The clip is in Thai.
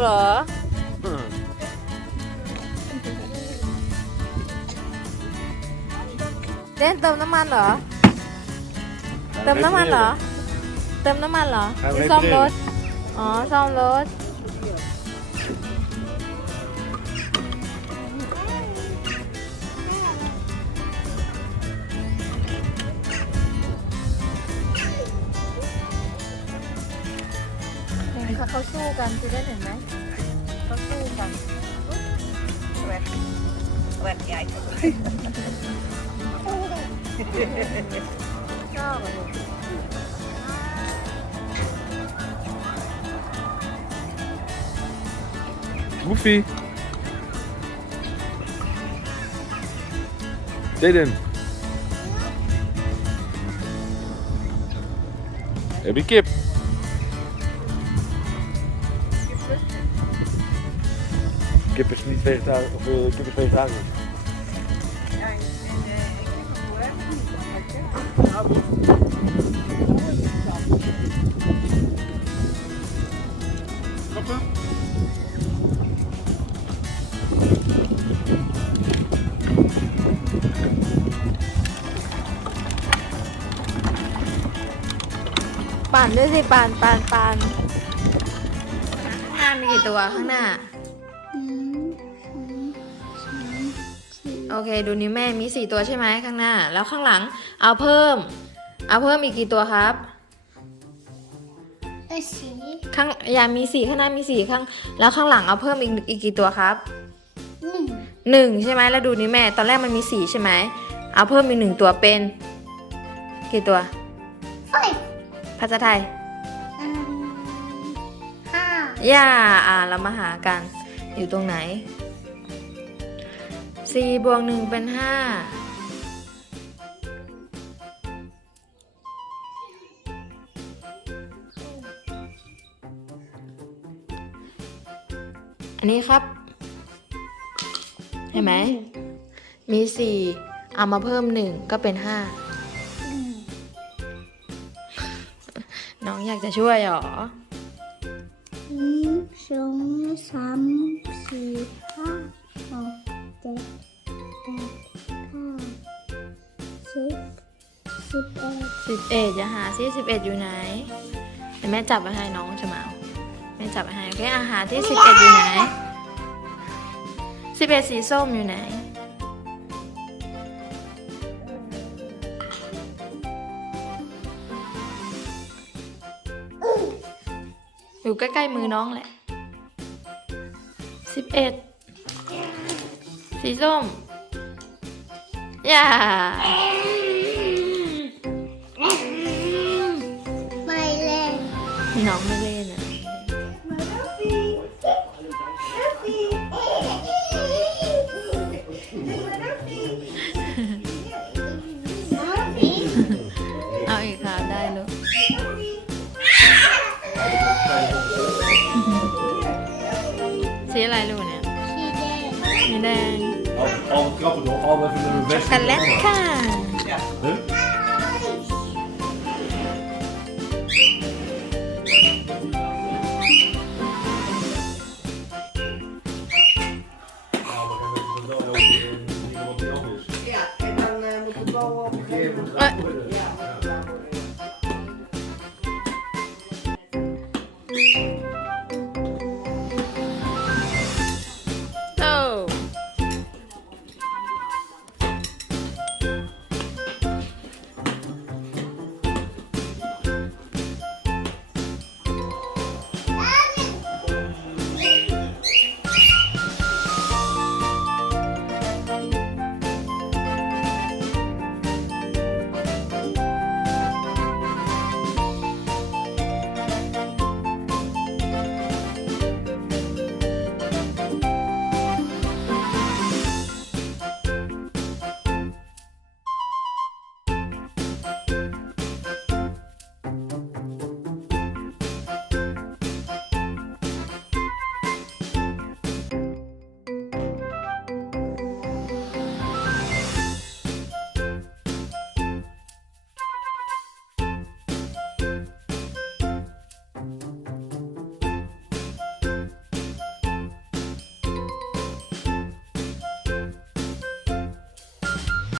เหรออืมเล่นเติมน้ำมันเหรอ เติมน้ำมันเหรอ เติมน้ำมันเหรอหรือซ่อมรถ อ๋อ ซ่อมรถ ค่ะเขาสู้กันคือได้เห็นไหมเขาสู้กันแหวนแหวนใหญ่ชอบอะลูกูฟี่ Jaden. Heb je kip? Kip is niet vegetarisch, of eh, kip is vegetarisch. Kappen? ปั่นด้วยสิปั่นปั่นปั่นข้างหน้ามีกี่ตัวข้างหน้า โอเค ดูนิ้วแม่มีสี่ตัวใช่ไหมข้างหน้า แล้วข้างหลังเอาเพิ่ม เอาเพิ่มอีกกี่ตัวครับไอ้สีข้างอยามีสี่ข้างหน้ามีสี่ข้าง แล้วข้างหลังเอาเพิ่มอีกอีกกี่ตัวครับหนึ่งหนึ่งใช่ไหมแล้วดูนิ้วแม่ตอนแรกมันมีสี่ใช่ไหมเอาเพิ่มอีกหนึ่งตัวเป็น กี่ตัวไฟภาษาไทยอืมห้า ย่าอ่าเรามาหากัน อยู่ตรงไหน สี่บวกหนึ่งเป็นห้าอันนี้ครับ เห็นไหม มีสี่เอามาเพิ่มหนึ่งก็เป็นห้าน้องอยากจะช่วยเหรอหนึ่งสองสามสี่ห้า สิบเอ็ดสิบเอ็ดอย่าหาซิสิบเอ็ดอยู่ไหนเดี๋ยวแม่จับไปให้น้องจะมาเอาแม่จับไปให้โอเคอาหารที่สิบเอ็ดอยู่ไหนสิบเอ็ดสีส้มอยู่ไหนอยู่ใกล้ๆมือน้องแหละสิบเอ็ดสีส้มอย่า น้องไม่เล่นอะเอาอีกครับได้ลูกสีอะไรลูกเนี่ยสีแดงสีแดง Al, al trappen door, al even de ช็อกโกแลตค่ะ Huh?